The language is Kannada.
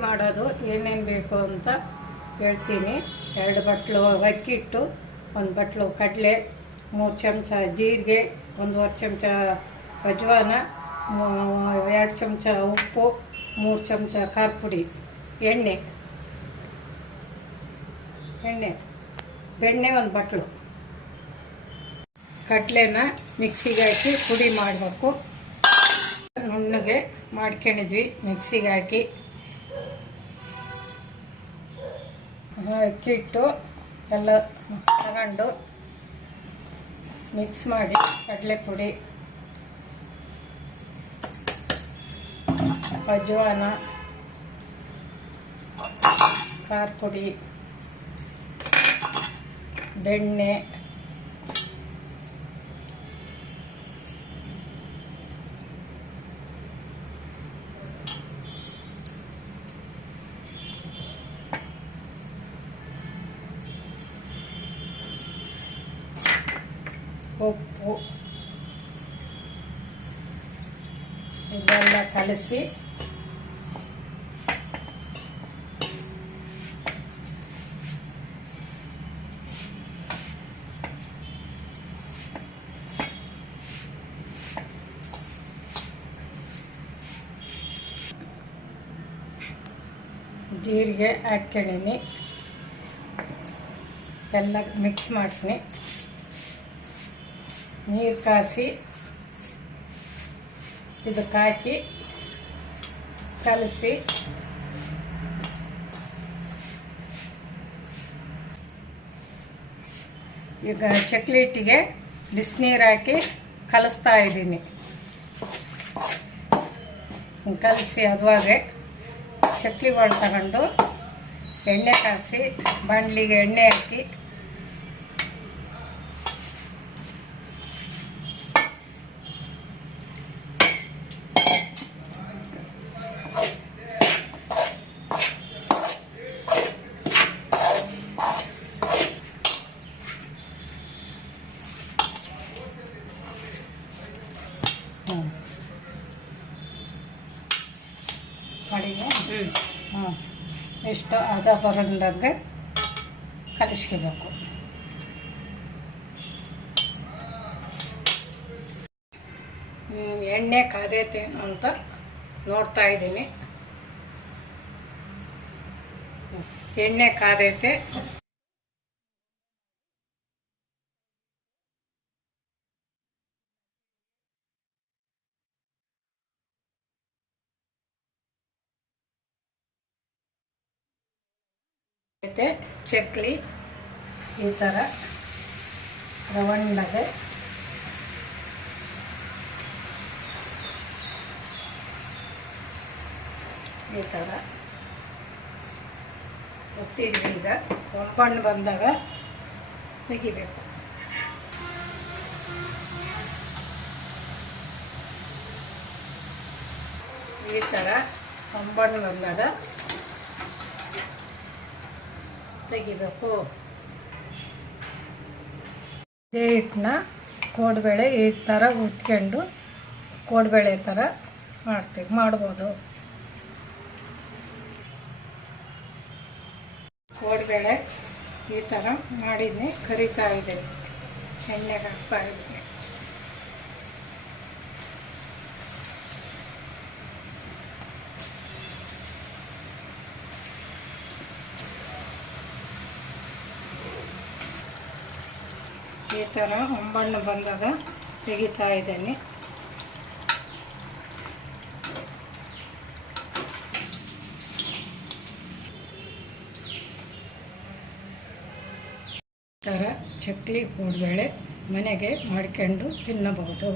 ಮಾಡೋದು ಏನೇನು ಬೇಕು ಅಂತ ಹೇಳ್ತೀನಿ. ಎರಡು ಬಟ್ಲು ಅಕ್ಕಿಟ್ಟು ಒಂದು ಬಟ್ಲು ಕಡಲೆ, ಮೂರು ಚಮಚ ಜೀರಿಗೆ, ಒಂದೂವರೆ ಚಮಚ ಅಜ್ವಾನ ಎರಡು ಚಮಚ ಉಪ್ಪು, ಮೂರು ಚಮಚ ಖಾರ ಪುಡಿ ಎಣ್ಣೆ. ಎಣ್ಣೆ. ಬೆಣ್ಣೆ ಒಂದು ಬಟ್ಲು. ಕಡಲೆನ ಮಿಕ್ಸಿಗೆ ಹಾಕಿ ಪುಡಿ ಮಾಡಬೇಕು. ನುಣ್ಣಗೆ ಮಾಡ್ಕೊಂಡಿದ್ವಿ, ಮಿಕ್ಸಿಗೆ ಹಾಕಿ. ಅಕ್ಕಿಟ್ಟು ಎಲ್ಲ ತಗೊಂಡು ಮಿಕ್ಸ್ ಮಾಡಿ ಕಡಲೆ ಪುಡಿ ಅಜ್ವಾನ ಖಾರ ಪುಡಿ ಬೆಣ್ಣೆ. ಉಪ್ಪು ಇದೆಲ್ಲ ಕಲಸಿ. ಜೀರಿಗೆ ಹಾಕ್ಕೊಂಡಿನಿ. ಎಲ್ಲ ಮಿಕ್ಸ್ ಮಾಡ್ತೀನಿ. ನೀರು ಕಾಸಿ ಇದಕ್ಕೆ ಹಾಕಿ ಕಲಸಿ. ಈಗ ಚಕ್ಲೇಟಿಗೆ ಬಿಸಿನೀರು ಹಾಕಿ ಕಲಿಸ್ತಾ ಇದ್ದೀನಿ. ಕಲಸಿ ಅದುವಾಗೆ ಚಕ್ಲಿಗಳು ತಗೊಂಡು ಎಣ್ಣೆ ಕಾಯಿಸಿ ಬಾಣಲಿಗೆ ಎಣ್ಣೆ ಹಾಕಿ ಇಷ್ಟು ಅದ ಬರೋಂಗೆ ಕಲಿಸ್ಕೋಬೇಕು. ಎಣ್ಣೆ ಕಾದೈತೆ ಅಂತ ನೋಡ್ತಾ ಇದ್ದೀನಿ. ಎಣ್ಣೆ ಕಾದೈತೆ ಮತ್ತೆ ಚಕ್ಲಿ, ಈ ಥರ ರವಂಡದೆ ಈ ಥರ ಈಗ ಒಂಬಣ್ಣು ಬಂದಾಗ ತೆಗಿಬೇಕು. ಈ ಥರ ಒಂಬಣ್ಣು ಬಂದಾಗ ತೆಗಿಬೇಕು. ಇದೇ ಹಿಟ್ಟನ್ನ ಕೋಡ್ಬೇಳೆ ಈ ಥರ ಉತ್ಕೊಂಡು ಕೋಡ್ಬೇಳೆ ಥರ ಮಾಡ್ತೀವಿ, ಮಾಡ್ಬೋದು. ಕೋಡ್ಬೇಳೆ ಈ ಥರ ಮಾಡಿದ್ನಿ, ಕರಿತಾ ಇದೆ. ಎಣ್ಣೆಗೆ ಹಾಕ್ತಾ ಇದ್ದೀನಿ ಈ ಥರ ಒಂಬಣ್ಣು ಬಂದಾಗ ತೆಗಿತಾ ಇದ್ದೀನಿ. ಈ ಥರ ಚಕ್ಲಿ ಕೂಡಬೇಳೆ ಮನೆಗೆ ಮಾಡ್ಕೊಂಡು ತಿನ್ನಬಹುದು.